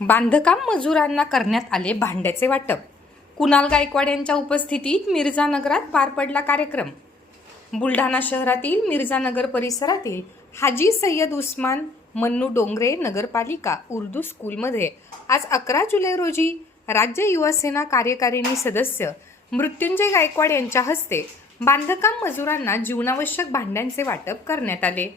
बांधकाम मजुरांना करण्यात आले भांड्याचे वाटप. कुणाल गायकवाड यांच्या उपस्थितीत मिर्झानगरात पार पडला कार्यक्रम. बुलढाणा शहरातील मिर्झानगर परिसरातील हाजी सय्यद उस्मान मन्नू डोंगरे नगरपालिका उर्दू स्कूलमध्ये आज अकरा जुलै रोजी राज्य युवासेना कार्यकारिणी सदस्य मृत्युंजय गायकवाड यांच्या हस्ते बांधकाम मजुरांना जीवनावश्यक भांड्यांचे वाटप करण्यात आले.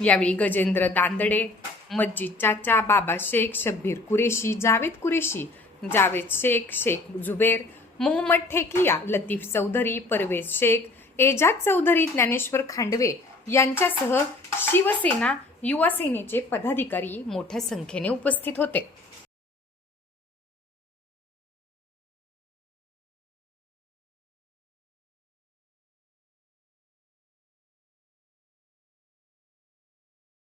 यावेळी गजेंद्र दांदडे मस्जिद चाचा बाबा शेख शब्बीर कुरेशी जावेद कुरेशी जावेद शेख शेख जुबेर मोहम्मद ठेकिया लतीफ चौधरी परवेज शेख एजाज चौधरी ज्ञानेश्वर खांडवे यांच्यासह शिवसेना युवा सेनेचे पदाधिकारी मोठ्या संख्येने उपस्थित होते.